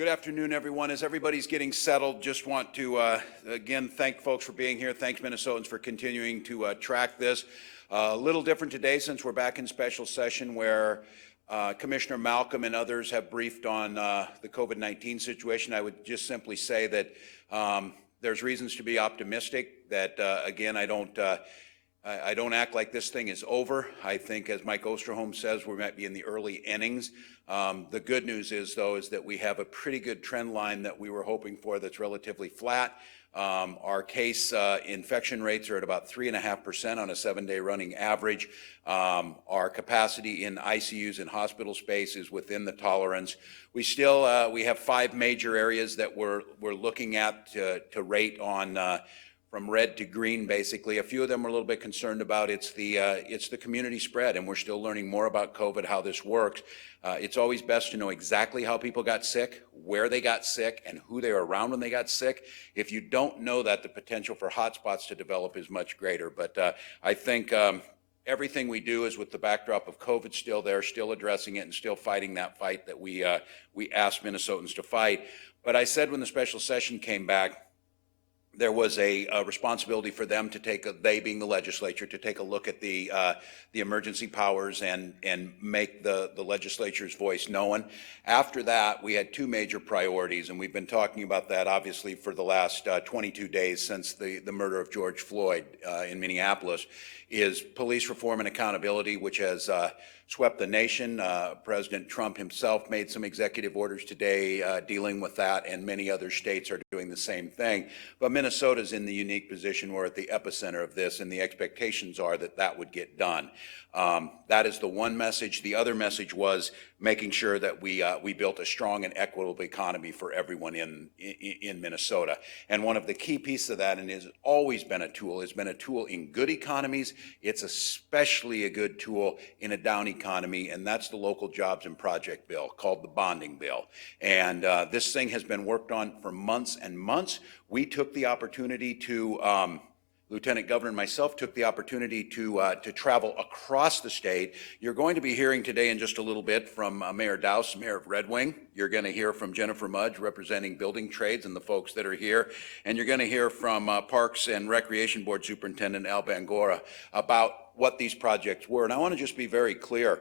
Good afternoon, everyone. As everybody's getting settled, just want to again thank folks for being here. Thanks, Minnesotans, for continuing to track this. A little different today since we're back in special session where Commissioner Malcolm and others have briefed on the COVID-19 situation. I would just simply say that there's reasons to be optimistic, that again, I don't act like this thing is over. I think, as Mike Osterholm says, we might be in the early innings. The good news is, though, is that we have a pretty good trend line that we were hoping for that's relatively flat. Our case infection rates are at about 3.5% on a 7-day running average. Our capacity in ICUs and hospital space is within the tolerance. We still we have 5 major areas that we're looking at to rate on from red to green, basically. A few of them we're a little bit concerned about. It's the community spread, and we're still learning more about COVID, how this works. It's always best to know exactly how people got sick, where they got sick, and who they were around when they got sick. If you don't know that, the potential for hotspots to develop is much greater. But I think everything we do is with the backdrop of COVID still there, still addressing it, and still fighting that fight that we asked Minnesotans to fight. But I said when the special session came back, there was a responsibility for them to take, they being the legislature, to take a look at the emergency powers and make the legislature's voice known. After that, we had 2 major priorities, and we've been talking about that obviously for the last 22 days since the murder of George Floyd in Minneapolis, is police reform and accountability, which has swept the nation. President Trump himself made some executive orders today dealing with that, and many other states are doing the same thing. But Minnesota's in the unique position we're at the epicenter of this, and the expectations are that that would get done. That is the one message. The other message was making sure that we built a strong and equitable economy for everyone in Minnesota. And one of the key pieces of that, and has always been a tool, has been a tool in good economies. It's especially a good tool in a down economy, and that's the local jobs and project bill called the bonding bill. And this thing has been worked on for months and months. We took the opportunity to Lieutenant Governor and myself took the opportunity to travel across the state. You're going to be hearing today in just a little bit from Mayor Daus, Mayor of Red Wing. You're going to hear from Jennifer Mudge, representing building trades and the folks that are here. And you're going to hear from Parks and Recreation Board Superintendent Al Bangora about what these projects were. And I want to just be very clear.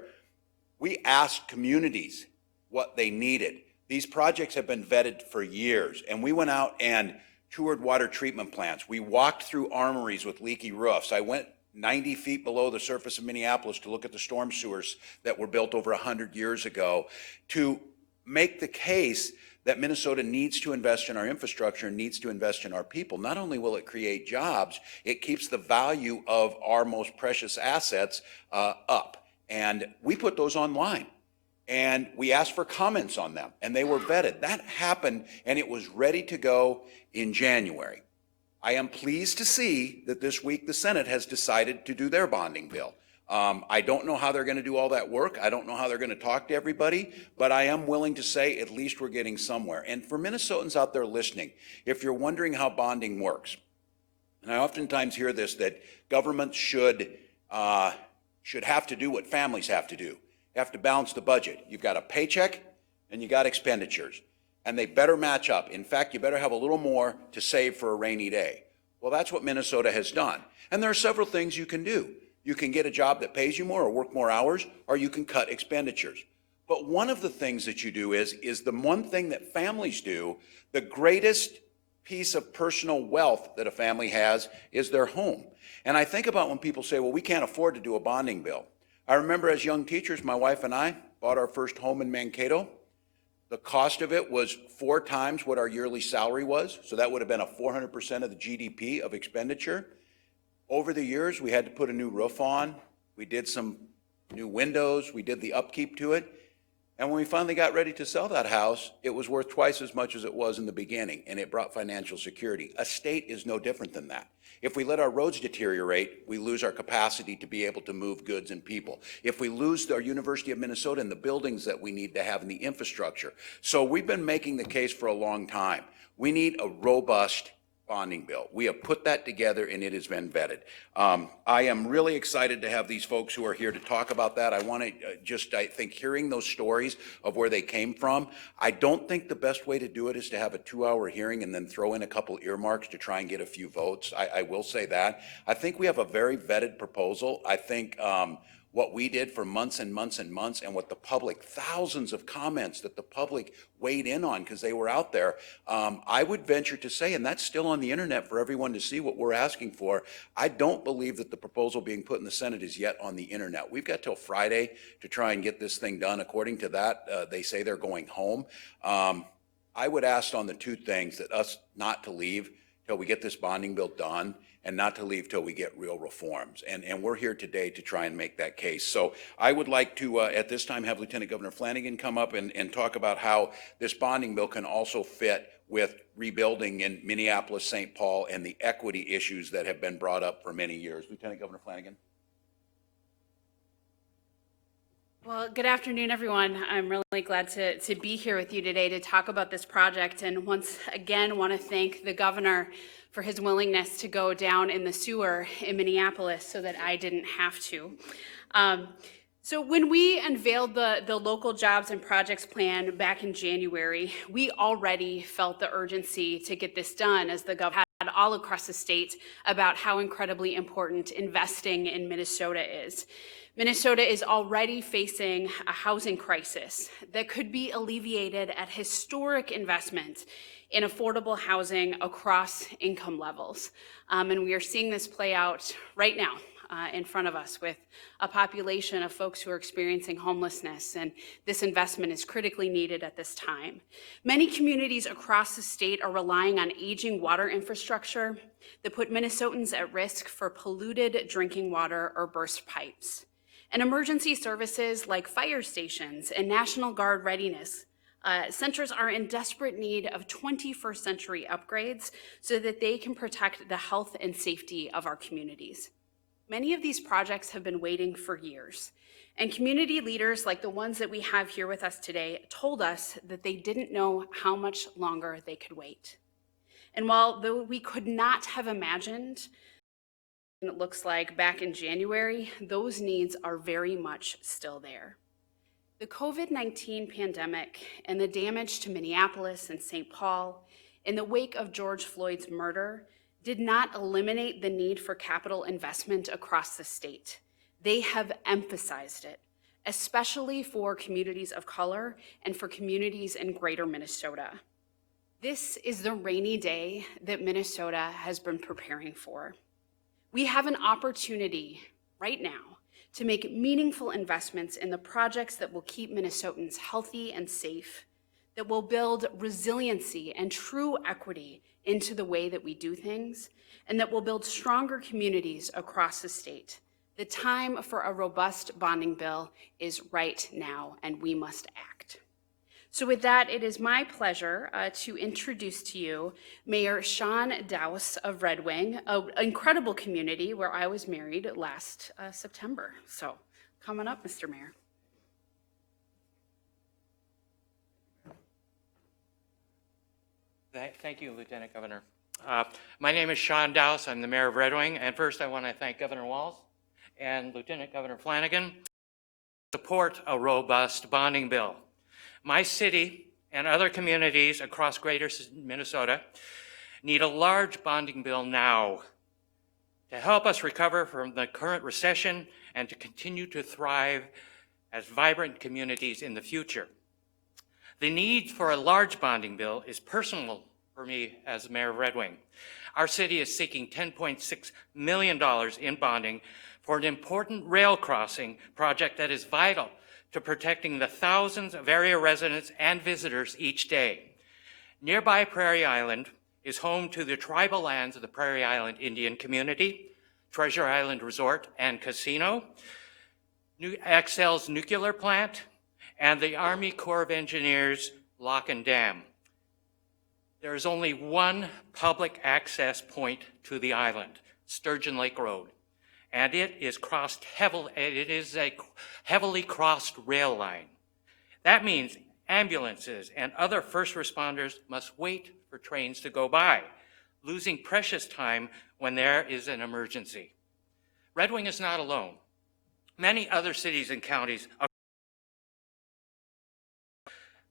We asked communities what they needed. These projects have been vetted for years, and we went out and toured water treatment plants. We walked through armories with leaky roofs. I went 90 feet below the surface of Minneapolis to look at the storm sewers that were built over 100 years ago to make the case that Minnesota needs to invest in our infrastructure and needs to invest in our people. Not only will it create jobs, it keeps the value of our most precious assets up. And we put those online. And we asked for comments on them, and they were vetted. That happened, and it was ready to go in January. I am pleased to see that this week the Senate has decided to do their bonding bill. I don't know how they're going to do all that work. I don't know how they're going to talk to everybody, but I am willing to say at least we're getting somewhere. And for Minnesotans out there listening, if you're wondering how bonding works, and I oftentimes hear this, that government should have to do what families have to do. You have to balance the budget. You've got a paycheck and you got expenditures, and they better match up. In fact, you better have a little more to save for a rainy day. Well, that's what Minnesota has done. And there are several things you can do. You can get a job that pays you more or work more hours, or you can cut expenditures. But one of the things that you do is the one thing that families do, the greatest piece of personal wealth that a family has is their home. And I think about when people say, well, we can't afford to do a bonding bill. I remember as young teachers, my wife and I bought our first home in Mankato. The cost of it was 4 times what our yearly salary was, so that would have been a 400% of the GDP of expenditure. Over the years, we had to put a new roof on. We did some new windows. We did the upkeep to it. And when we finally got ready to sell that house, it was worth twice as much as it was in the beginning, and it brought financial security. A state is no different than that. If we let our roads deteriorate, we lose our capacity to be able to move goods and people. If we lose our University of Minnesota and the buildings that we need to have and the infrastructure. So we've been making the case for a long time. We need a robust bonding bill. We have put that together and it has been vetted. I am really excited to have these folks who are here to talk about that. I want to I think hearing those stories of where they came from, I don't think the best way to do it is to have a 2-hour hearing and then throw in a couple earmarks to try and get a few votes. I will say that. I think we have a very vetted proposal. I think what we did for months and months and months, and what the public, thousands of comments that the public weighed in on because they were out there, I would venture to say, and that's still on the internet for everyone to see what we're asking for, I don't believe that the proposal being put in the Senate is yet on the internet. We've got till Friday to try and get this thing done. According to that, they say they're going home. I would ask on the two things that us not to leave till we get this bonding bill done, and not to leave till we get real reforms. And we're here today to try and make that case. So I would like to, at this time, have Lieutenant Governor Flanagan come up and talk about how this bonding bill can also fit with rebuilding in Minneapolis, St. Paul, and the equity issues that have been brought up for many years. Lieutenant Governor Flanagan. Well, good afternoon, everyone. I'm really glad to be here with you today to talk about this project, and once again want to thank the governor for his willingness to go down in the sewer in Minneapolis so that I didn't have to. So when we unveiled the local jobs and projects plan back in January, we already felt the urgency to get this done, as the governor had all across the state about how incredibly important investing in Minnesota is. Minnesota is already facing a housing crisis that could be alleviated at historic investment in affordable housing across income levels. And we are seeing this play out right now in front of us with a population of folks who are experiencing homelessness, and this investment is critically needed at this time. Many communities across the state are relying on aging water infrastructure that put Minnesotans at risk for polluted drinking water or burst pipes. And emergency services like fire stations and National Guard readiness centers are in desperate need of 21st century upgrades so that they can protect the health and safety of our communities. Many of these projects have been waiting for years, and community leaders like the ones that we have here with us today told us that they didn't know how much longer they could wait. And while though we could not have imagined what it looks like back in January, those needs are very much still there. The COVID-19 pandemic and the damage to Minneapolis and St. Paul in the wake of George Floyd's murder did not eliminate the need for capital investment across the state. They have emphasized it, especially for communities of color and for communities in greater Minnesota. This is the rainy day that Minnesota has been preparing for. We have an opportunity right now to make meaningful investments in the projects that will keep Minnesotans healthy and safe, that will build resiliency and true equity into the way that we do things, and that will build stronger communities across the state. The time for a robust bonding bill is right now, and we must act. So with that, it is my pleasure to introduce to you Mayor Sean Daus of Red Wing, an incredible community where I was married last September. So coming up, Mr. Mayor. Thank you, Lieutenant Governor. My name is Sean Daus. I'm the mayor of Red Wing. And first, I want to thank Governor Walz and Lieutenant Governor Flanagan for support a robust bonding bill. My city and other communities across greater Minnesota need a large bonding bill now to help us recover from the current recession and to continue to thrive as vibrant communities in the future. The need for a large bonding bill is personal for me as mayor of Red Wing. Our city is seeking $10.6 million in bonding for an important rail crossing project that is vital to protecting the thousands of area residents and visitors each day. Nearby Prairie Island is home to the tribal lands of the Prairie Island Indian community, Treasure Island Resort and Casino, Xcel's nuclear plant, and the Army Corps of Engineers Lock and Dam. There is only one public access point to the island, Sturgeon Lake Road, and it is a heavily crossed rail line. That means ambulances and other first responders must wait for trains to go by. losing precious time when there is an emergency. Red Wing is not alone. Many other cities and counties.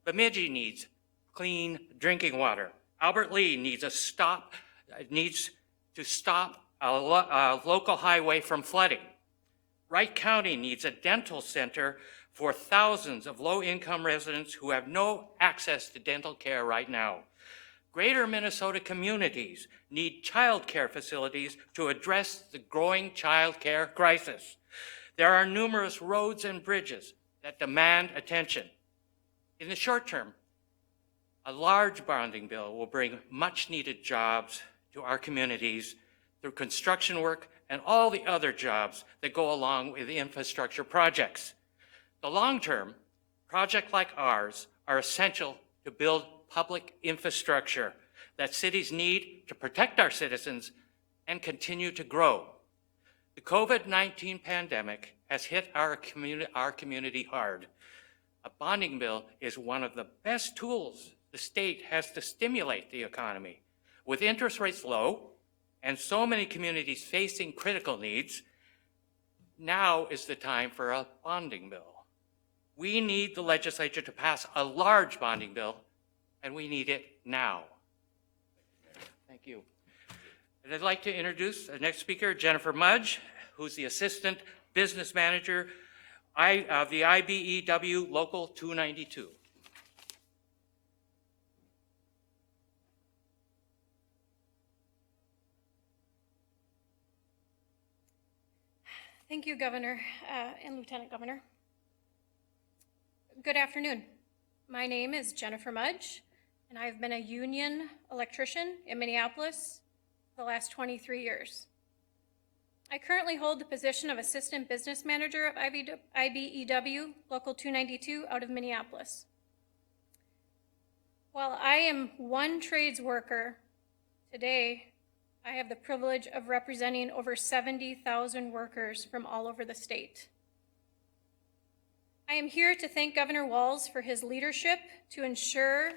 Bemidji needs clean drinking water. Albert Lee needs to stop a local highway from flooding. Wright County needs a dental center for thousands of low-income residents who have no access to dental care right now. Greater Minnesota communities need child care facilities to address the growing child care crisis. There are numerous roads and bridges that demand attention. In the short term, a large bonding bill will bring much-needed jobs to our communities through construction work and all the other jobs that go along with infrastructure projects. The long term, projects like ours are essential to build public infrastructure that cities need to protect our citizens and continue to grow. The COVID-19 pandemic has hit our community hard. A bonding bill is one of the best tools the state has to stimulate the economy. With interest rates low and so many communities facing critical needs, now is the time for a bonding bill. We need the legislature to pass a large bonding bill, and we need it now. Thank you. And I'd like to introduce the next speaker, Jennifer Mudge, who's the Assistant Business Manager of the IBEW Local 292. Thank you, Governor and Lieutenant Governor. Good afternoon. My name is Jennifer Mudge, and I've been a union electrician in Minneapolis for the last 23 years. I currently hold the position of Assistant Business Manager of IBEW Local 292 out of Minneapolis. While I am one trades worker, today I have the privilege of representing over 70,000 workers from all over the state. I am here to thank Governor Walz for his leadership to ensure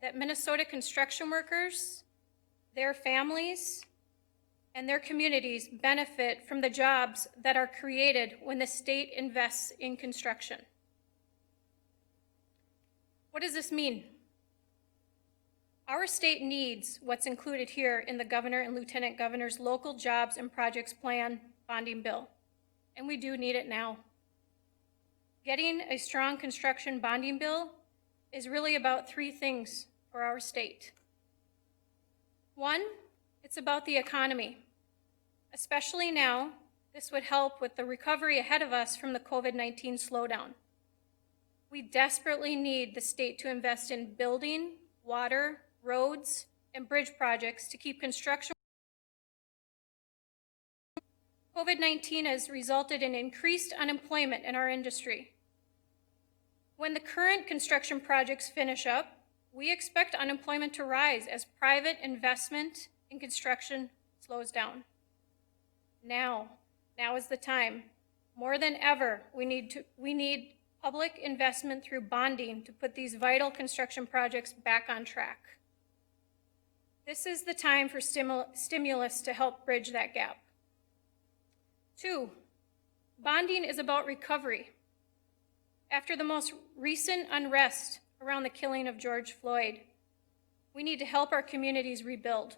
that Minnesota construction workers, their families, and their communities benefit from the jobs that are created when the state invests in construction. What does this mean? Our state needs what's included here in the Governor and Lieutenant Governor's Local Jobs and Projects Plan bonding bill, and we do need it now. Getting a strong construction bonding bill is really about three things for our state. One, it's about the economy. Especially now, this would help with the recovery ahead of us from the COVID-19 slowdown. We desperately need the state to invest in building, water, roads, and bridge projects to keep construction. COVID-19 has resulted in increased unemployment in our industry. When the current construction projects finish up, we expect unemployment to rise as private investment in construction slows down. Now is the time. More than ever, we need public investment through bonding to put these vital construction projects back on track. This is the time for stimulus to help bridge that gap. Two, bonding is about recovery. After the most recent unrest around the killing of George Floyd, we need to help our communities rebuild.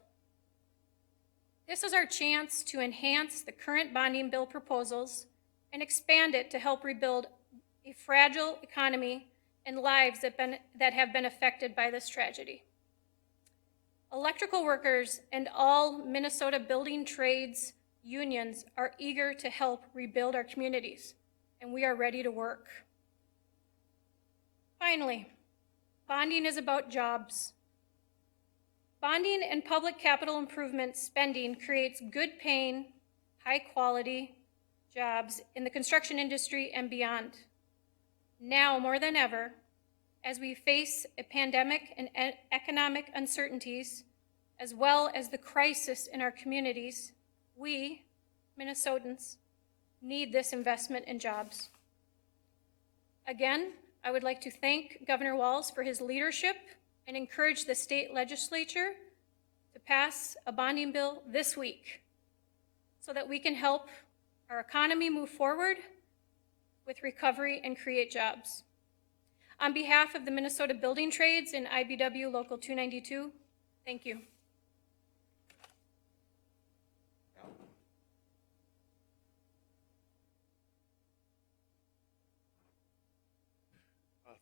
This is our chance to enhance the current bonding bill proposals and expand it to help rebuild a fragile economy and lives that have been affected by this tragedy. Electrical workers and all Minnesota building trades unions are eager to help rebuild our communities, and we are ready to work. Finally, bonding is about jobs. Bonding and public capital improvement spending creates good paying, high quality jobs in the construction industry and beyond. Now more than ever, as we face a pandemic and economic uncertainties, as well as the crisis in our communities, we, Minnesotans, need this investment in jobs. Again, I would like to thank Governor Walz for his leadership and encourage the state legislature to pass a bonding bill this week so that we can help our economy move forward with recovery and create jobs. On behalf of the Minnesota Building Trades and IBW Local 292, thank you.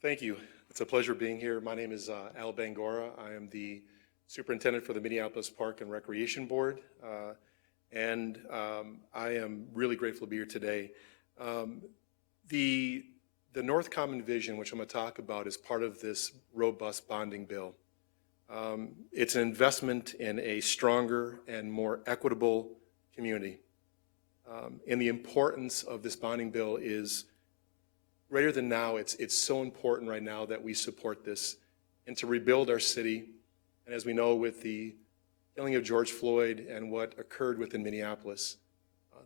Thank you. It's a pleasure being here. My name is Al Bangora. I am the superintendent for the Minneapolis Park and Recreation Board, and I am really grateful to be here today. The North Common Vision, which I'm going to talk about, is part of this robust bonding bill. It's an investment in a stronger and more equitable community. And the importance of this bonding bill is greater than now. It's so important right now that we support this and to rebuild our city. And as we know, with the killing of George Floyd and what occurred within Minneapolis,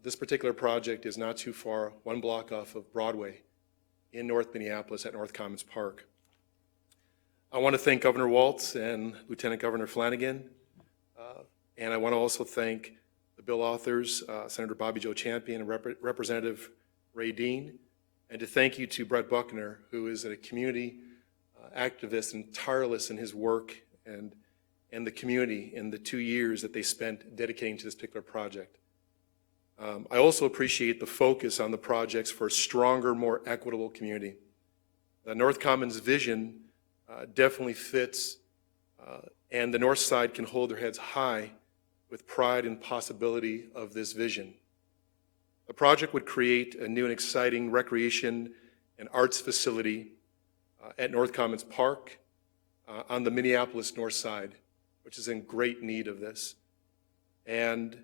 this particular project is not too far, one block off of Broadway in North Minneapolis at North Commons Park. I want to thank Governor Walz and Lieutenant Governor Flanagan, and I want to also thank the bill authors, Senator Bobby Joe Champion and Representative Ray Dean, and to thank you to Brett Buckner, who is a community activist and tireless in his work and the community in the 2 years that they spent dedicating to this particular project. I also appreciate the focus on the projects for a stronger, more equitable community. The North Commons vision definitely fits, and the North Side can hold their heads high with pride and possibility of this vision. The project would create a new and exciting recreation and arts facility at North Commons Park on the Minneapolis North Side, which is in great need of this. And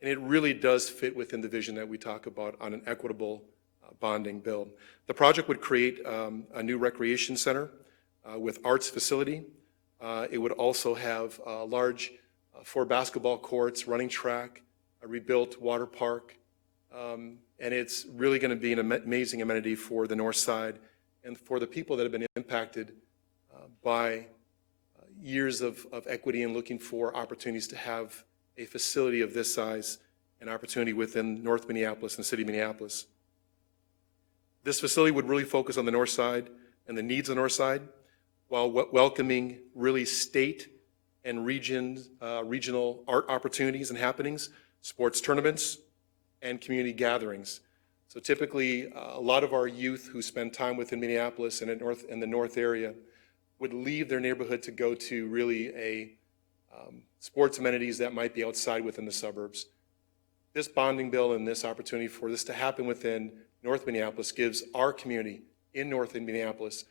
it really does fit within the vision that we talk about on an equitable bonding bill. The project would create a new recreation center with arts facility. It would also have large 4 basketball courts, running track, a rebuilt water park, and it's really going to be an amazing amenity for the North Side and for the people that have been impacted by years of equity and looking for opportunities to have a facility of this size and opportunity within North Minneapolis and the city of Minneapolis. This facility would really focus on the North Side and the needs of the North Side while welcoming really state and regional art opportunities and happenings, sports tournaments, and community gatherings. So typically, a lot of our youth who spend time within Minneapolis and in the North area would leave their neighborhood to go to really sports amenities that might be outside within the suburbs. This bonding bill and this opportunity for this to happen within North Minneapolis gives our community in North Minneapolis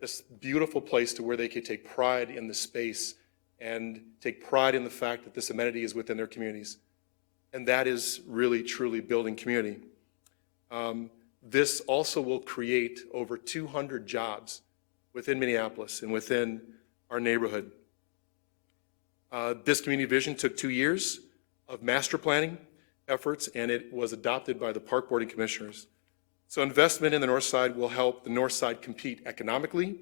this beautiful place to where they could take pride in the space and take pride in the fact that this amenity is within their communities. And that is really, truly building community. This also will create over 200 jobs within Minneapolis and within our neighborhood. This community vision took 2 years of master planning efforts, and it was adopted by the Park Board and Commissioners. So investment in the North Side will help the North Side compete economically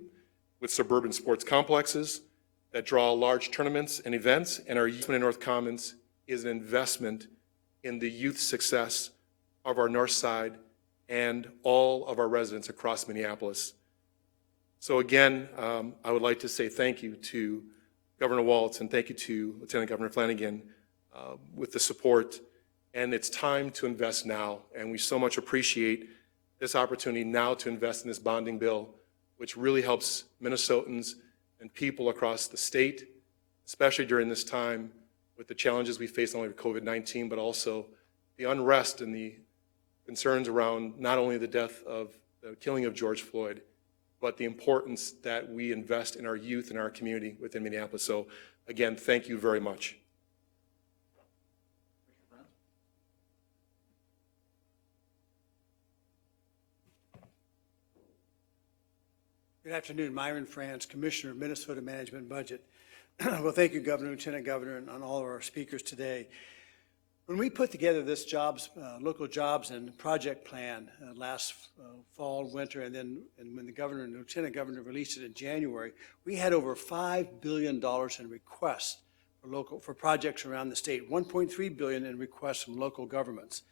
with suburban sports complexes that draw large tournaments and events, and our investment in North Commons is an investment in the youth success of our North Side and all of our residents across Minneapolis. So again, I would like to say thank you to Governor Walz and thank you to Lieutenant Governor Flanagan with the support. And it's time to invest now. And we so much appreciate this opportunity now to invest in this bonding bill, which really helps Minnesotans and people across the state, especially during this time with the challenges we face not only with COVID-19, but also the unrest and the concerns around not only the death of the killing of George Floyd, but the importance that we invest in our youth and our community within Minneapolis. So again, thank you very much. Good afternoon, Myron Franz, Commissioner of Minnesota Management and Budget. Well, thank you, Governor, Lieutenant Governor, and all of our speakers today. When we put together this local jobs and project plan last fall, winter, and when the governor and lieutenant governor released it in January, we had over $5 billion in requests for projects around the state, $1.3 billion in requests from local governments.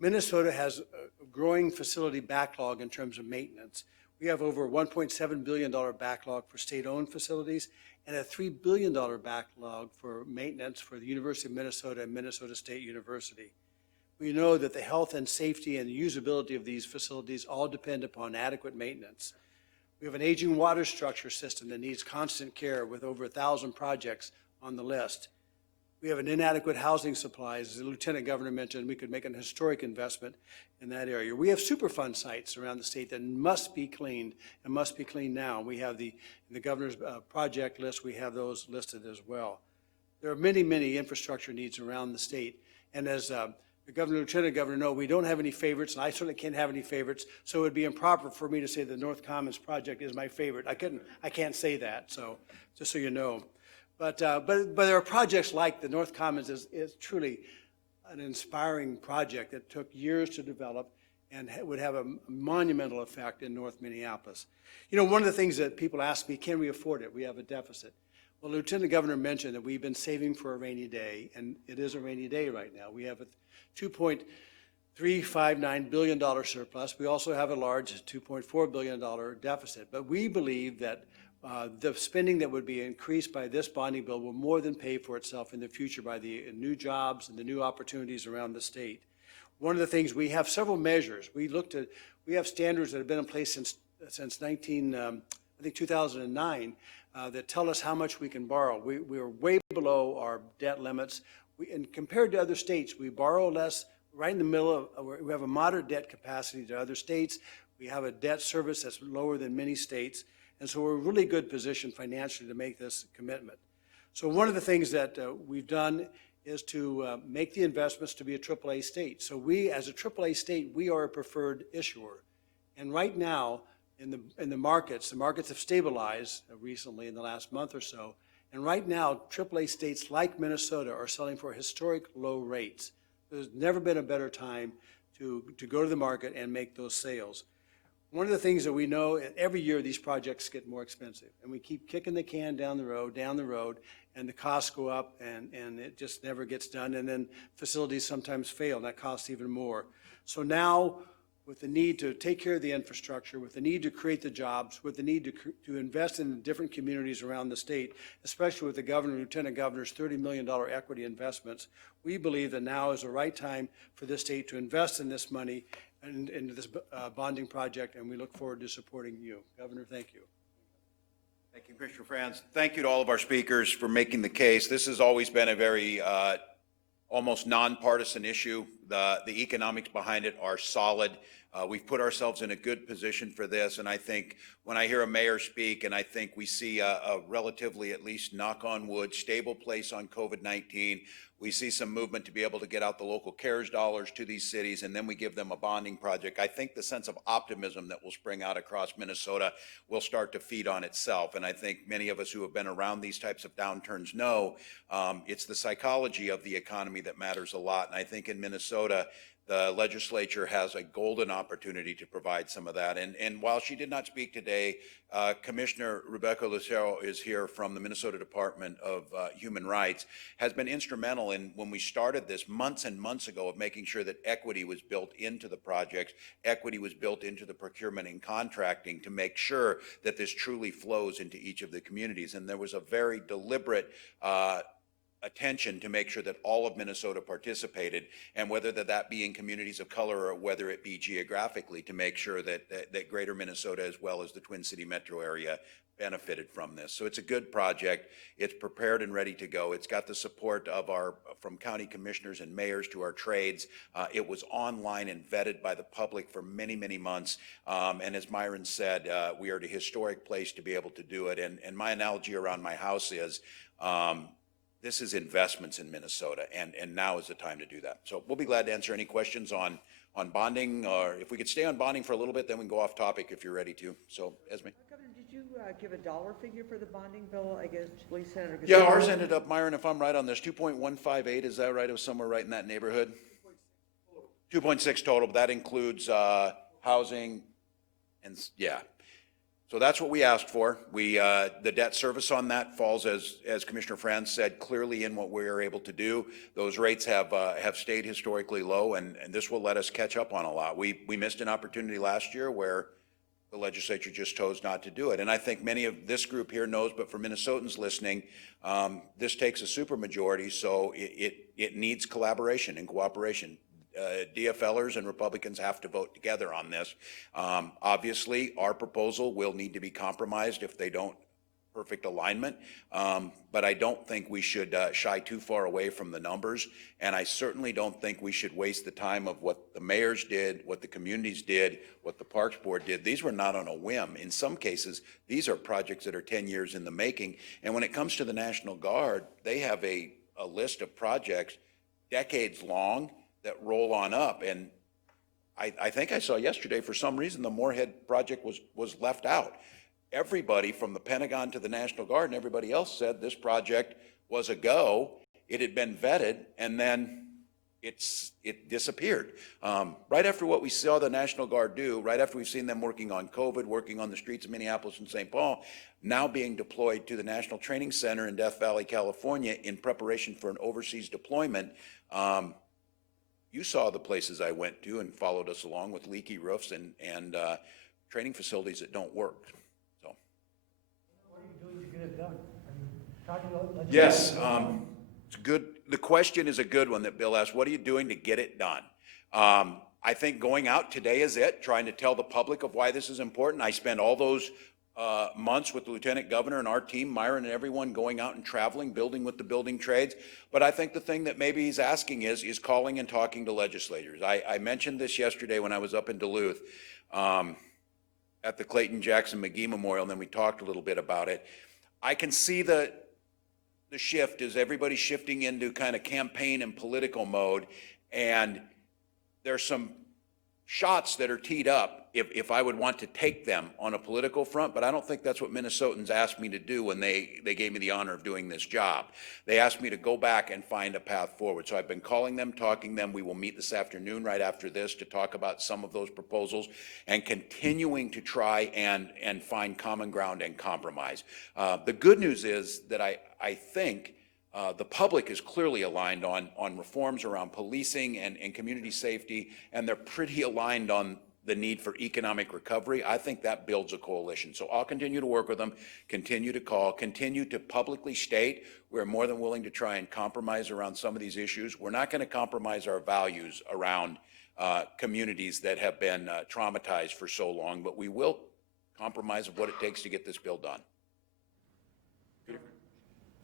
Minnesota has a growing facility backlog in terms of maintenance. We have over a $1.7 billion backlog for state-owned facilities and a $3 billion backlog for maintenance for the University of Minnesota and Minnesota State University. We know that the health and safety and usability of these facilities all depend upon adequate maintenance. We have an aging water structure system that needs constant care with over 1,000 projects on the list. We have an inadequate housing supply. As the Lieutenant Governor mentioned, we could make an historic investment in that area. We have Superfund sites around the state that must be cleaned and must be cleaned now. We have in the governor's project list, we have those listed as well. There are many, many infrastructure needs around the state. And as the governor and lieutenant governor know, we don't have any favorites, and I certainly can't have any favorites, so it would be improper for me to say the North Commons project is my favorite. I can't say that, so just so you know. But there are projects like the North Commons is truly an inspiring project that took years to develop and would have a monumental effect in North Minneapolis. You know, one of the things that people ask me, can we afford it? We have a deficit. Well, the Lieutenant Governor mentioned that we've been saving for a rainy day, and it is a rainy day right now. We have a $2.359 billion surplus. We also have a large $2.4 billion deficit. But we believe that the spending that would be increased by this bonding bill will more than pay for itself in the future by the new jobs and the new opportunities around the state. One of the things, we have several measures. We have standards that have been in place since 2009 that tell us how much we can borrow. We are way below our debt limits. And compared to other states, we borrow less, right in the middle of, we have a moderate debt capacity to other states. We have a debt service that's lower than many states. And so we're in a really good position financially to make this commitment. So one of the things that we've done is to make the investments to be a AAA state. So we, as a AAA state, we are a preferred issuer. And right now, in the markets have stabilized recently in the last month or so. And right now, AAA states like Minnesota are selling for historic low rates. There's never been a better time to go to the market and make those sales. One of the things that we know, every year these projects get more expensive, and we keep kicking the can down the road, and the costs go up, and it just never gets done, and then facilities sometimes fail, and that costs even more. So now, with the need to take care of the infrastructure, with the need to create the jobs, with the need to invest in different communities around the state, especially with the governor and lieutenant governor's $30 million equity investments, we believe that now is the right time for this state to invest in this money and into this bonding project, and we look forward to supporting you. Governor, thank you. Thank you, Commissioner Franz. Thank you to all of our speakers for making the case. This has always been a very almost nonpartisan issue. The economics behind it are solid. We've put ourselves in a good position for this, and I think when I hear a mayor speak, and I think we see a relatively, at least knock on wood, stable place on COVID-19, we see some movement to be able to get out the local CARES dollars to these cities, and then we give them a bonding project. I think the sense of optimism that will spring out across Minnesota will start to feed on itself. And I think many of us who have been around these types of downturns know it's the psychology of the economy that matters a lot. And I think in Minnesota, the legislature has a golden opportunity to provide some of that. And while she did not speak today, Commissioner Rebecca Lucero is here from the Minnesota Department of Human Rights, has been instrumental in when we started this months and months ago of making sure that equity was built into the projects, equity was built into the procurement and contracting to make sure that this truly flows into each of the communities. And there was a very deliberate attention to make sure that all of Minnesota participated, and whether that be in communities of color or whether it be geographically, to make sure that greater Minnesota as well as the Twin City metro area benefited from this. So it's a good project. It's prepared and ready to go. It's got the support of from county commissioners and mayors to our trades. It was online and vetted by the public for many, many months. And as Myron said, we are at a historic place to be able to do it. And my analogy around my house is, this is investments in Minnesota, and now is the time to do that. So we'll be glad to answer any questions on bonding, or if we could stay on bonding for a little bit, then we can go off topic if you're ready to. So, Esme. Governor, did you give a dollar figure for the bonding bill, I guess, please, Senator? Yeah, ours ended up, Myron, if I'm right on this, 2.158, is that right? It was somewhere right in that neighborhood? 2.6 total, but that includes housing and, yeah. So that's what we asked for. The debt service on that falls, as Commissioner Franz said, clearly in what we are able to do. Those rates have stayed historically low, and this will let us catch up on a lot. We missed an opportunity last year where the legislature just chose not to do it. And I think many of this group here knows, but for Minnesotans listening, this takes a supermajority, so it needs collaboration and cooperation. DFLers and Republicans have to vote together on this. Obviously, our proposal will need to be compromised if they don't perfect alignment, but I don't think we should shy too far away from the numbers, and I certainly don't think we should waste the time of what the mayors did, what the communities did, what the Parks Board did. These were not on a whim. In some cases, these are projects that are 10 years in the making, and when it comes to the National Guard, they have a list of projects decades long that roll on up, and I think I saw yesterday, for some reason, the Moorhead project was left out. Everybody from the Pentagon to the National Guard and everybody else said this project was a go. It had been vetted, and then it disappeared. Right after what we saw the National Guard do, right after we've seen them working on COVID, working on the streets of Minneapolis and St. Paul, now being deployed to the National Training Center in Death Valley, California, in preparation for an overseas deployment. You saw the places I went to and followed us along with leaky roofs and training facilities that don't work. So. What are you doing to get it done? Are you talking about Yes, it's good. The question is a good one that Bill asked. What are you doing to get it done? I think going out today is it, trying to tell the public of why this is important. I spent all those months with the Lieutenant Governor and our team, Myron and everyone, going out and traveling, building with the building trades. But I think the thing that maybe he's asking is calling and talking to legislators. I mentioned this yesterday when I was up in Duluth at the Clayton Jackson McGee Memorial, and then we talked a little bit about it. I can see the shift as everybody's shifting into kind of campaign and political mode, and there's some shots that are teed up if I would want to take them on a political front, but I don't think that's what Minnesotans asked me to do when they gave me the honor of doing this job. They asked me to go back and find a path forward. So I've been calling them, talking to them. We will meet this afternoon right after this to talk about some of those proposals and continuing to try and find common ground and compromise. The good news is that I think the public is clearly aligned on reforms around policing and community safety, and they're pretty aligned on the need for economic recovery. I think that builds a coalition. So I'll continue to work with them, continue to call, continue to publicly state we're more than willing to try and compromise around some of these issues. We're not going to compromise our values around communities that have been traumatized for so long, but we will compromise of what it takes to get this bill done.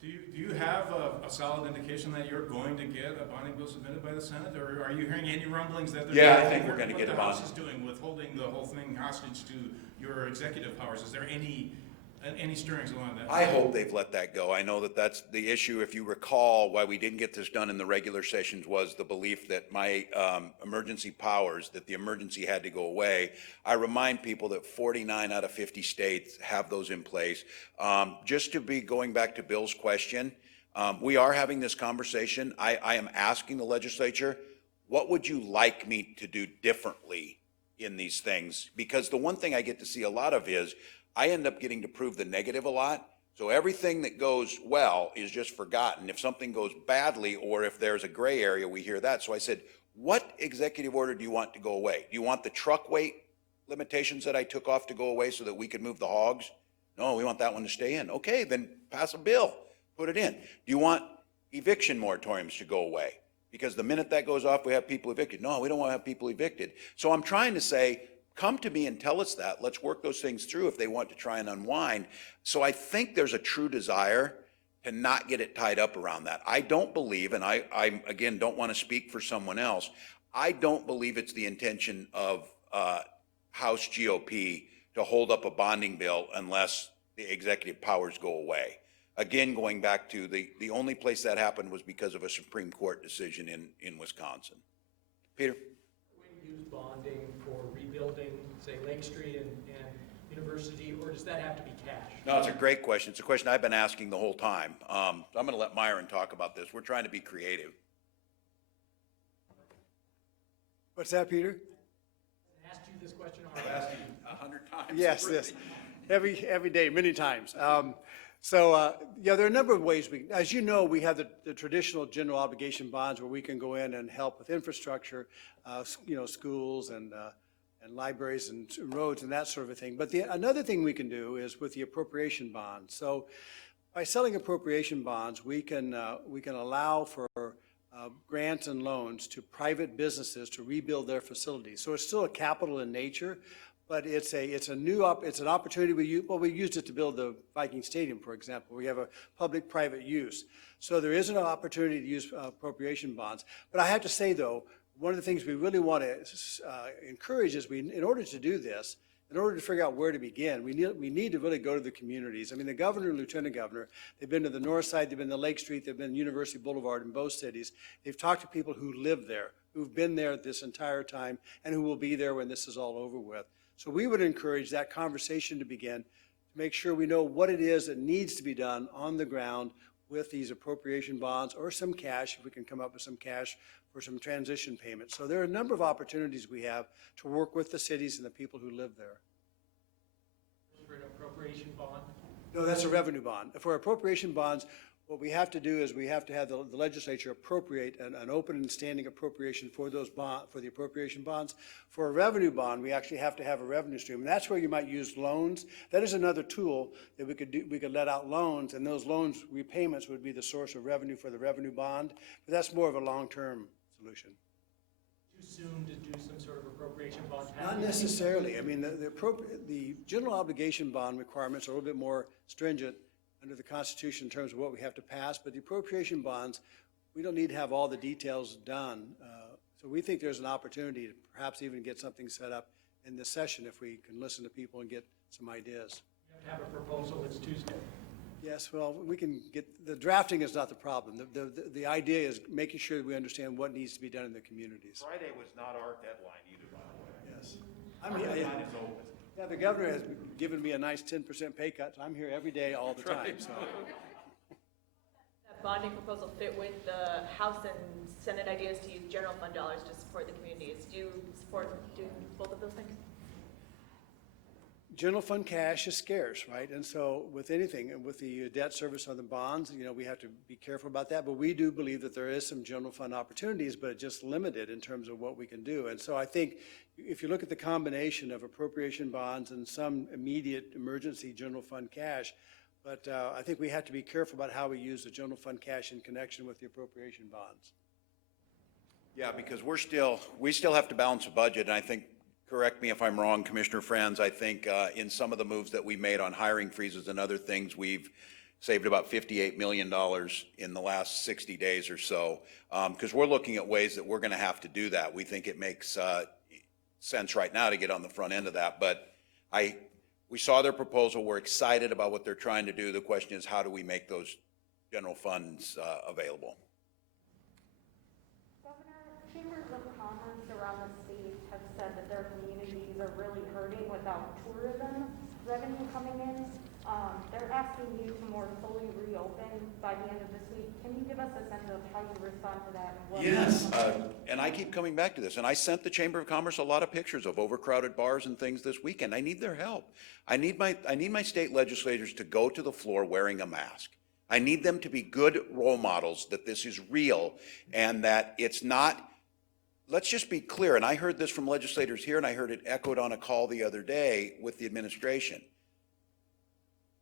Do you have a solid indication that you're going to get a bonding bill submitted by the Senate, or are you hearing any rumblings that Yeah, I think we're going to get it on. What the House is doing with holding the whole thing hostage to your executive powers? Is there any stirrings along that? I hope they've let that go. I know that that's the issue. If you recall, why we didn't get this done in the regular sessions was the belief that my emergency powers, that the emergency had to go away. I remind people that 49 out of 50 states have those in place. Just to be going back to Bill's question, we are having this conversation. I am asking the legislature, what would you like me to do differently in these things? Because the one thing I get to see a lot of is I end up getting to prove the negative a lot. So everything that goes well is just forgotten. If something goes badly or if there's a gray area, we hear that. So I said, what executive order do you want to go away? Do you want the truck weight limitations that I took off to go away so that we could move the hogs? No, we want that one to stay in. Okay, then pass a bill, put it in. Do you want eviction moratoriums to go away? Because the minute that goes off, we have people evicted. No, we don't want to have people evicted. So I'm trying to say, come to me and tell us that. Let's work those things through if they want to try and unwind. So I think there's a true desire to not get it tied up around that. I don't believe, and I again, don't want to speak for someone else, I don't believe it's the intention of House GOP to hold up a bonding bill unless the executive powers go away. Again, going back to the only place that happened was because of a Supreme Court decision in Wisconsin. Peter? Use bonding for rebuilding, say, Lake Street and university, or does that have to be cash? No, it's a great question. It's a question I've been asking the whole time. I'm going to let Myron talk about this. We're trying to be creative. What's that, Peter? I asked you this question already. I've asked you 100 times. Yes, yes, every day, many times. Yeah, there are a number of ways as you know, we have the traditional general obligation bonds where we can go in and help with infrastructure, schools and libraries and roads and that sort of a thing. But another thing we can do is with the appropriation bonds. So by selling appropriation bonds, we can allow for grants and loans to private businesses to rebuild their facilities. So it's still a capital in nature, but it's an opportunity we used it to build the Viking Stadium, for example. We have a public-private use. So there is an opportunity to use appropriation bonds. But I have to say, though, one of the things we really want to encourage is in order to do this, in order to figure out where to begin, we need to really go to the communities. I mean, the governor and lieutenant governor, they've been to the north side, they've been to Lake Street, they've been to University Boulevard in both cities. They've talked to people who live there, who've been there this entire time, and who will be there when this is all over with. So we would encourage that conversation to begin, to make sure we know what it is that needs to be done on the ground with these appropriation bonds or some cash, if we can come up with some cash for some transition payments. So there are a number of opportunities we have to work with the cities and the people who live there. For an appropriation bond? No, that's a revenue bond. For appropriation bonds, what we have to do is we have to have the legislature appropriate an open and standing appropriation for the appropriation bonds. For a revenue bond, we actually have to have a revenue stream, and that's where you might use loans. That is another tool that we could do. We could let out loans, and those loans repayments would be the source of revenue for the revenue bond. But that's more of a long-term solution. Too soon to do some sort of appropriation bond? Not necessarily. I mean, the general obligation bond requirements are a little bit more stringent under the Constitution in terms of what we have to pass, but the appropriation bonds, we don't need to have all the details done. So we think there's an opportunity to perhaps even get something set up in this session if we can listen to people and get some ideas. You have to have a proposal, it's Tuesday. Yes, well, we can get, the drafting is not the problem. The idea is making sure that we understand what needs to be done in the communities. Friday was not our deadline either, by the way. Yes. Our deadline is open. Yeah, the governor has given me a nice 10% pay cut, so I'm here every day, all the time, so. That bonding proposal fit with the House and Senate ideas to use general fund dollars to support the communities. Do you support doing both of those things? General fund cash is scarce, right? And so with anything, and with the debt service on the bonds, we have to be careful about that. But we do believe that there is some general fund opportunities, but it's just limited in terms of what we can do. And so I think if you look at the combination of appropriation bonds and some immediate emergency general fund cash, but I think we have to be careful about how we use the general fund cash in connection with the appropriation bonds. Yeah, because we still have to balance a budget, and I think, correct me if I'm wrong, Commissioner Franz, I think in some of the moves that we made on hiring freezes and other things, we've saved about $58 million in the last 60 days or so, because we're looking at ways that we're going to have to do that. We think it makes sense right now to get on the front end of that, but we saw their proposal. We're excited about what they're trying to do. The question is, how do we make those general funds available? Governor, chambers of commerce around the state have said that their communities are really hurting without tourism revenue coming in. They're asking you to more fully reopen by the end of this week. Can you give us a sense of how you respond to that? And what Yes, and I keep coming back to this, and I sent the Chamber of Commerce a lot of pictures of overcrowded bars and things this weekend. I need their help. I need my state legislators to go to the floor wearing a mask. I need them to be good role models that this is real and that it's not. Let's just be clear, and I heard this from legislators here, and I heard it echoed on a call the other day with the administration.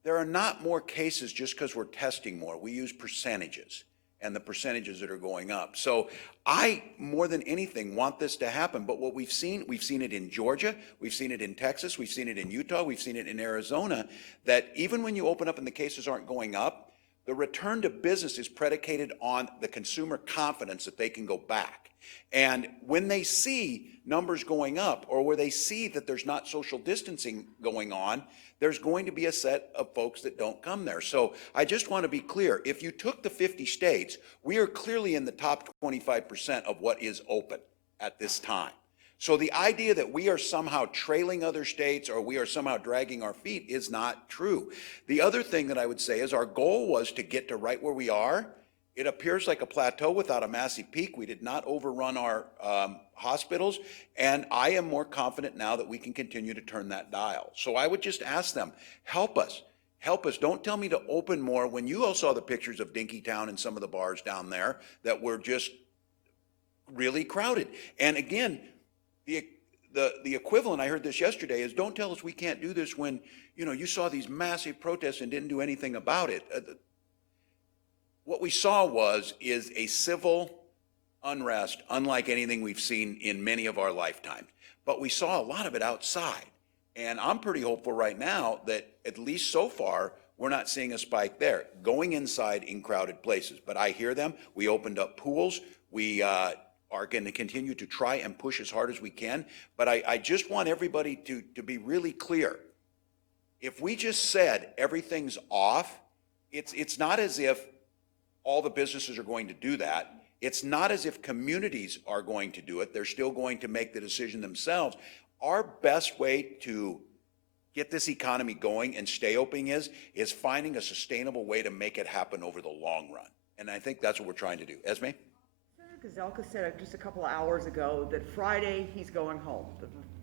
There are not more cases just because we're testing more. We use percentages, and the percentages that are going up. So I, more than anything, want this to happen, but what we've seen it in Georgia, we've seen it in Texas, we've seen it in Utah, we've seen it in Arizona, that even when you open up and the cases aren't going up, the return to business is predicated on the consumer confidence that they can go back. And when they see numbers going up, or where they see that there's not social distancing going on, there's going to be a set of folks that don't come there. So I just want to be clear. If you took the 50 states, we are clearly in the top 25% of what is open at this time. So the idea that we are somehow trailing other states or we are somehow dragging our feet is not true. The other thing that I would say is our goal was to get to right where we are. It appears like a plateau without a massive peak. We did not overrun our hospitals, and I am more confident now that we can continue to turn that dial. So I would just ask them, help us. Help us. Don't tell me to open more when you all saw the pictures of Dinkytown and some of the bars down there that were just really crowded. And again, the equivalent, I heard this yesterday, is don't tell us we can't do this when, you know, you saw these massive protests and didn't do anything about it. What we saw is a civil unrest unlike anything we've seen in many of our lifetimes. But we saw a lot of it outside. And I'm pretty hopeful right now that at least so far, we're not seeing a spike there, going inside in crowded places. But I hear them. We opened up pools. We are going to continue to try and push as hard as we can. But I just want everybody to be really clear. If we just said everything's off, it's not as if all the businesses are going to do that. It's not as if communities are going to do it. They're still going to make the decision themselves. Our best way to get this economy going and stay open is finding a sustainable way to make it happen over the long run. And I think that's what we're trying to do. Esme? Senator Gazelka said just a couple of hours ago that Friday he's going home.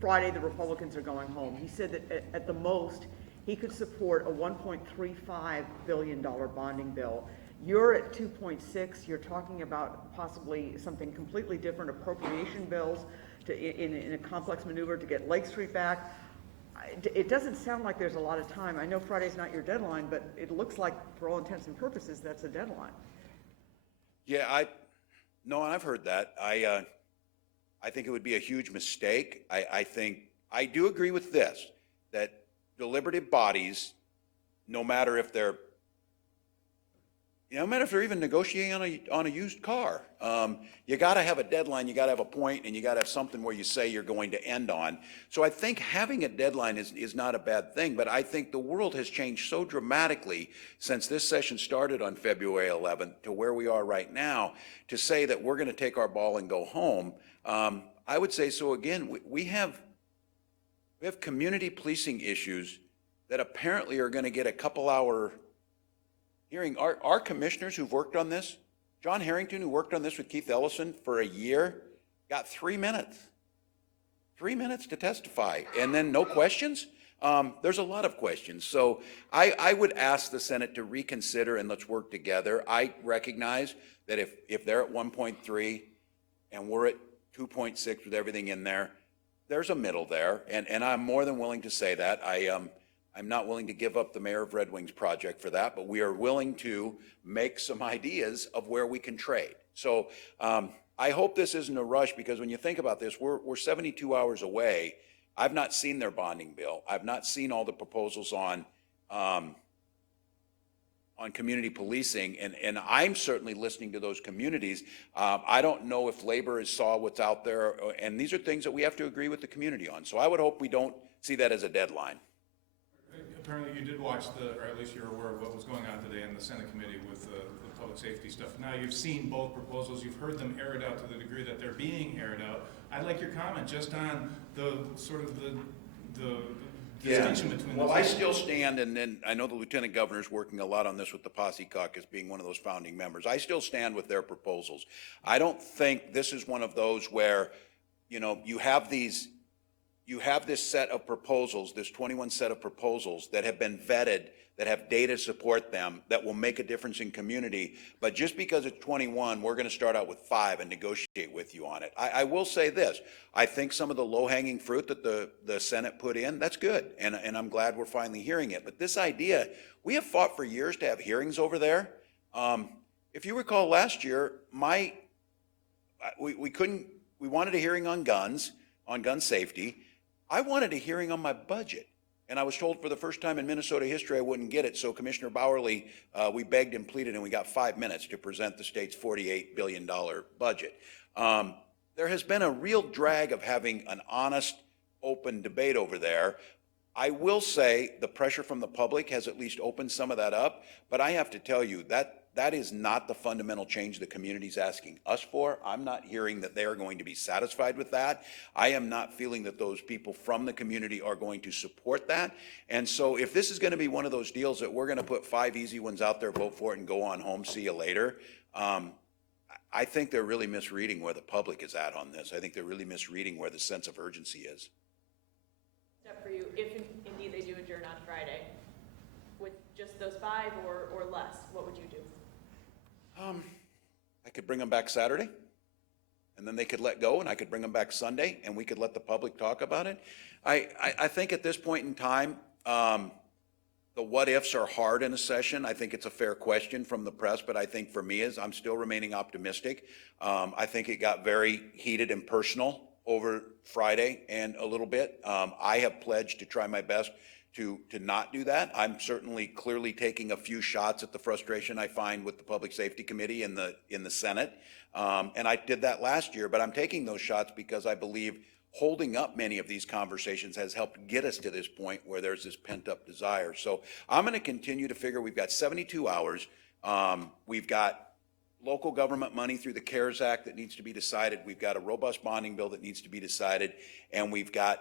Friday the Republicans are going home. He said that at the most he could support a $1.35 billion bonding bill. You're at 2.6. You're talking about possibly something completely different, appropriation bills in a complex maneuver to get Lake Street back. It doesn't sound like there's a lot of time. I know Friday's not your deadline, but it looks like for all intents and purposes that's a deadline. Yeah, no, I've heard that. I think it would be a huge mistake. I do agree with this, that deliberative bodies, no matter if they're even negotiating on a used car, you got to have a deadline, you got to have a point, and you got to have something where you say you're going to end on. So I think having a deadline is not a bad thing, but I think the world has changed so dramatically since this session started on February 11th to where we are right now. To say that we're going to take our ball and go home, I would say so again. We have community policing issues that apparently are going to get a couple-hour hearing. Our commissioners who've worked on this, John Harrington, who worked on this with Keith Ellison for a year, got 3 minutes. 3 minutes to testify, and then no questions? There's a lot of questions. So I would ask the Senate to reconsider and let's work together. I recognize that if they're at 1.3 and we're at 2.6 with everything in there, there's a middle there, and I'm more than willing to say that. I'm not willing to give up the Mayor of Red Wing's project for that, but we are willing to make some ideas of where we can trade. So I hope this isn't a rush, because when you think about this, we're 72 hours away. I've not seen their bonding bill. I've not seen all the proposals on community policing, and I'm certainly listening to those communities. I don't know if labor has saw what's out there, and these are things that we have to agree with the community on. So I would hope we don't see that as a deadline. Apparently you did watch or at least you're aware of what was going on today in the Senate committee with the public safety stuff. Now you've seen both proposals, you've heard them aired out to the degree that they're being aired out. I'd like your comment just on the sort of the distinction between Well, I still stand, and then I know the Lieutenant Governor's working a lot on this with the Posse Caucus, being one of those founding members. I still stand with their proposals. I don't think this is one of those where, you have this set of proposals, this 21 set of proposals that have been vetted, that have data to support them, that will make a difference in community. But just because it's 21, we're going to start out with 5 and negotiate with you on it. I will say this. I think some of the low-hanging fruit that the Senate put in, that's good. And I'm glad we're finally hearing it. But this idea, we have fought for years to have hearings over there. If you recall last year, we wanted a hearing on guns, on gun safety. I wanted a hearing on my budget, and I was told for the first time in Minnesota history I wouldn't get it, so Commissioner Bowerly, we begged and pleaded, and we got 5 minutes to present the state's $48 billion budget. There has been a real drag of having an honest, open debate over there. I will say the pressure from the public has at least opened some of that up, but I have to tell you, that that is not the fundamental change the community's asking us for. I'm not hearing that they are going to be satisfied with that. I am not feeling that those people from the community are going to support that. And so if this is going to be one of those deals that we're going to put 5 easy ones out there, vote for it, and go on home, see you later, I think they're really misreading where the public is at on this. I think they're really misreading where the sense of urgency is. Step for you, if indeed they do adjourn on Friday, with just those 5 or less, what would you do? I could bring them back Saturday, and then they could let go, and I could bring them back Sunday, and we could let the public talk about it. I think at this point in time, the what-ifs are hard in a session. I think it's a fair question from the press, but I think for me I'm still remaining optimistic. I think it got very heated and personal over Friday and a little bit. I have pledged to try my best to not do that. I'm certainly clearly taking a few shots at the frustration I find with the Public Safety Committee in the Senate. And I did that last year, but I'm taking those shots because I believe holding up many of these conversations has helped get us to this point where there's this pent-up desire. So I'm going to continue to figure we've got 72 hours. We've got local government money through the CARES Act that needs to be decided. We've got a robust bonding bill that needs to be decided. And we've got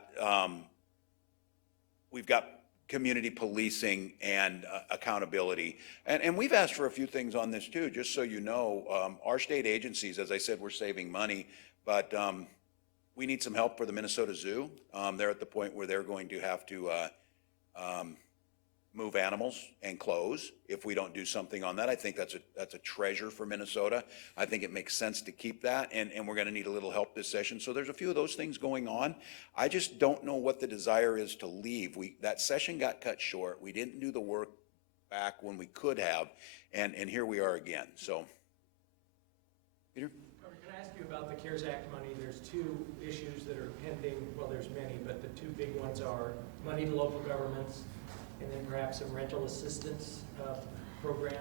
community policing and accountability. And we've asked for a few things on this too, just so you know. Our state agencies, as I said, we're saving money, but we need some help for the Minnesota Zoo. They're at the point where they're going to have to move animals and clothes if we don't do something on that. I think that's a treasure for Minnesota. I think it makes sense to keep that, and we're going to need a little help this session. So there's a few of those things going on. I just don't know what the desire is to leave. That session got cut short. We didn't do the work back when we could have, and here we are again. So, Peter? Can I ask you about the CARES Act money? There's 2 issues that are pending. Well, there's many, but the 2 big ones are money to local governments and then perhaps some rental assistance program.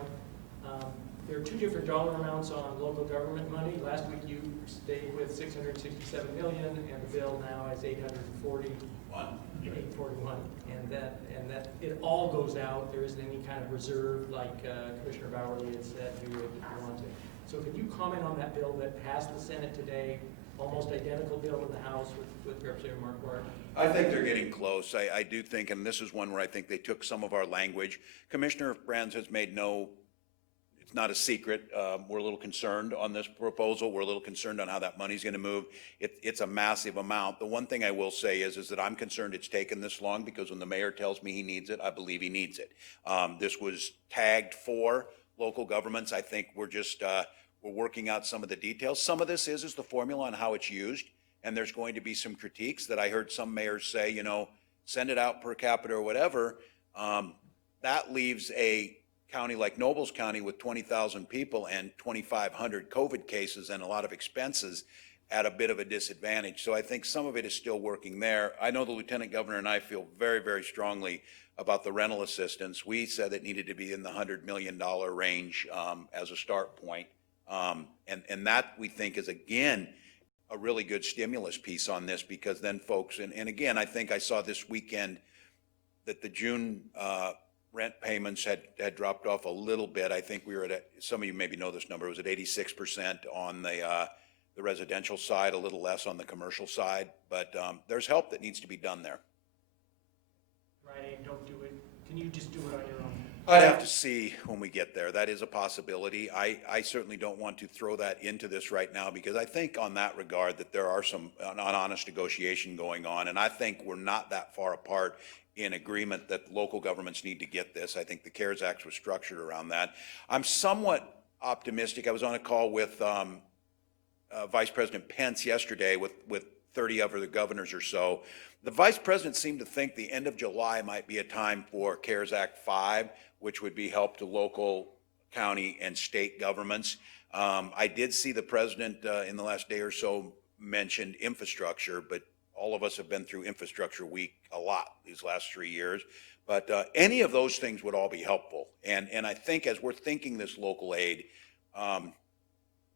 There are 2 different dollar amounts on local government money. Last week you stayed with $667 million, and the bill now is $841, and that it all goes out. There isn't any kind of reserve like Commissioner Bowerly had said he would want to. So can you comment on that bill that passed the Senate today, almost identical bill in the House with Representative Mark Ward? I think they're getting close. I do think, and this is one where I think they took some of our language. Commissioner Brands has made it's not a secret. We're a little concerned on this proposal. We're a little concerned on how that money's going to move. It's a massive amount. The one thing I will say is that I'm concerned it's taken this long because when the mayor tells me he needs it, I believe he needs it. This was tagged for local governments. I think we're just, we're working out some of the details. Some of this is the formula on how it's used. And there's going to be some critiques that I heard some mayors say, send it out per capita or whatever. That leaves a county like Nobles County with 20,000 people and 2,500 COVID cases and a lot of expenses at a bit of a disadvantage. So I think some of it is still working there. I know the Lieutenant Governor and I feel very, very strongly about the rental assistance. We said it needed to be in the $100 million range as a start point. And that we think is, again, a really good stimulus piece on this, because then folks, and again, I think I saw this weekend that the June rent payments had dropped off a little bit. I think we were at, some of you maybe know this number, it was at 86% on the residential side, a little less on the commercial side, but there's help that needs to be done there. Friday, don't do it. Can you just do it on your own? I'd have to see when we get there. That is a possibility. I certainly don't want to throw that into this right now, because I think on that regard that there are some honest negotiation going on, and I think we're not that far apart in agreement that local governments need to get this. I think the CARES Act was structured around that. I'm somewhat optimistic. I was on a call with Vice President Pence yesterday with 30 other governors or so. The Vice President seemed to think the end of July might be a time for CARES Act 5, which would be help to local, county, and state governments. I did see the President in the last day or so mentioned infrastructure, but all of us have been through Infrastructure Week a lot these last 3 years. But any of those things would all be helpful. And I think as we're thinking this local aid,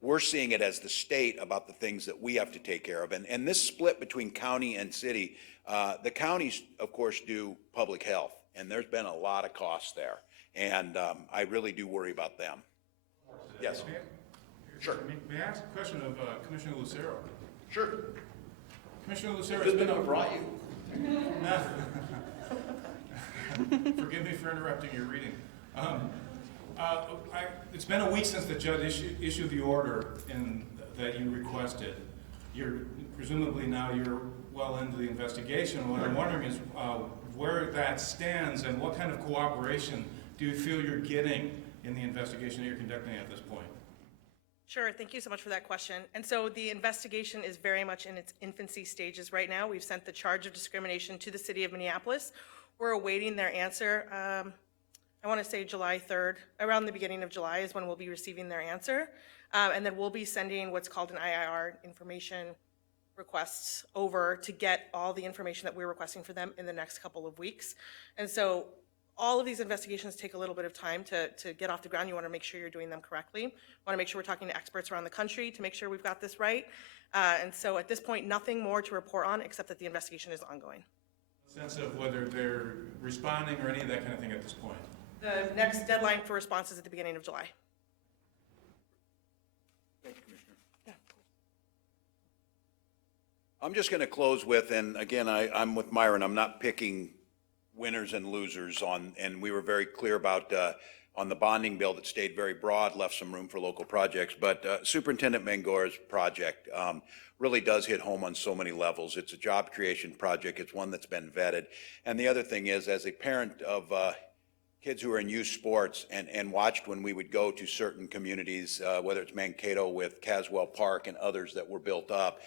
we're seeing it as the state about the things that we have to take care of. And this split between county and city, the counties, of course, do public health, and there's been a lot of costs there. And I really do worry about them. Yes. Sure. May I ask a question of Commissioner Lucero? Sure. Commissioner Lucero. Good thing I brought you. Forgive me for interrupting your reading. It's been a week since the judge issued the order that you requested. Presumably now you're well into the investigation. What I'm wondering is where that stands and what kind of cooperation do you feel you're getting in the investigation that you're conducting at this point? Sure, thank you so much for that question. And so the investigation is very much in its infancy stages right now. We've sent the charge of discrimination to the city of Minneapolis. We're awaiting their answer. I want to say July 3rd, around the beginning of July is when we'll be receiving their answer. And then we'll be sending what's called an IIR information requests over to get all the information that we're requesting for them in the next couple of weeks. And so all of these investigations take a little bit of time to get off the ground. You want to make sure you're doing them correctly. You want to make sure we're talking to experts around the country to make sure we've got this right. And so at this point, nothing more to report on except that the investigation is ongoing. Sense of whether they're responding or any of that kind of thing at this point? The next deadline for response is at the beginning of July. Thank you, Commissioner. I'm just going to close with, and again, I'm with Myron, I'm not picking winners and losers on, and we were very clear about on the bonding bill that stayed very broad, left some room for local projects, but Superintendent Mangora's project really does hit home on so many levels. It's a job creation project. It's one that's been vetted. And the other thing is, as a parent of kids who are in youth sports and watched when we would go to certain communities, whether it's Mankato with Caswell Park and others that were built up,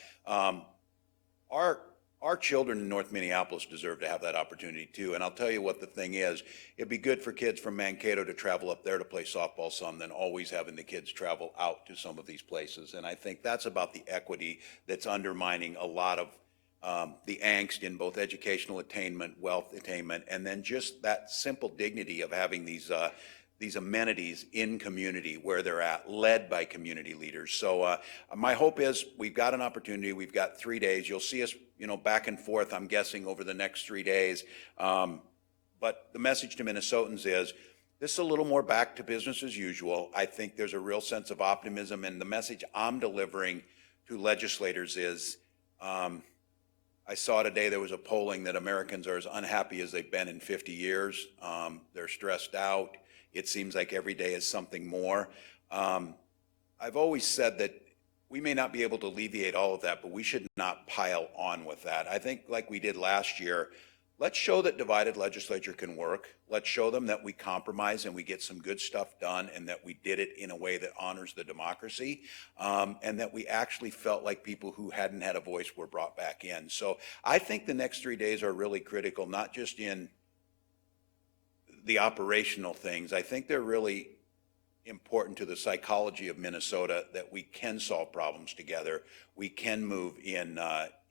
our children in North Minneapolis deserve to have that opportunity too. And I'll tell you what the thing is, it'd be good for kids from Mankato to travel up there to play softball some than always having the kids travel out to some of these places. And I think that's about the equity that's undermining a lot of the angst in both educational attainment, wealth attainment, and then just that simple dignity of having these amenities in community where they're at, led by community leaders. So my hope is we've got an opportunity. We've got 3 days. You'll see us, back and forth, I'm guessing, over the next 3 days. But the message to Minnesotans is this is a little more back to business as usual. I think there's a real sense of optimism, and the message I'm delivering to legislators is I saw today there was a polling that Americans are as unhappy as they've been in 50 years. They're stressed out. It seems like every day is something more. I've always said that we may not be able to alleviate all of that, but we should not pile on with that. I think like we did last year, let's show that divided legislature can work. Let's show them that we compromise and we get some good stuff done and that we did it in a way that honors the democracy, and that we actually felt like people who hadn't had a voice were brought back in. So I think the next 3 days are really critical, not just in the operational things. I think they're really important to the psychology of Minnesota, that we can solve problems together, we can move in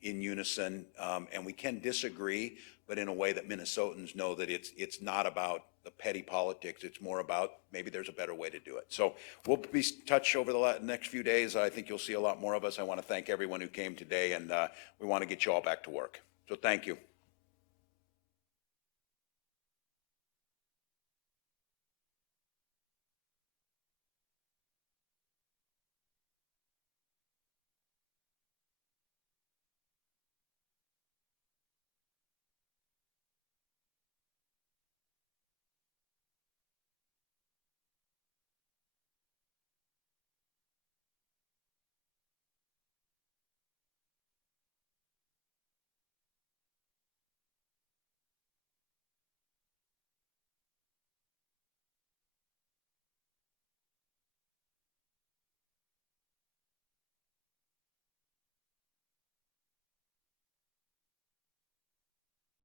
unison, and we can disagree, but in a way that Minnesotans know that it's not about the petty politics. It's more about maybe there's a better way to do it. So we'll be in touch over the next few days. I think you'll see a lot more of us. I want to thank everyone who came today, and we want to get you all back to work. So thank you.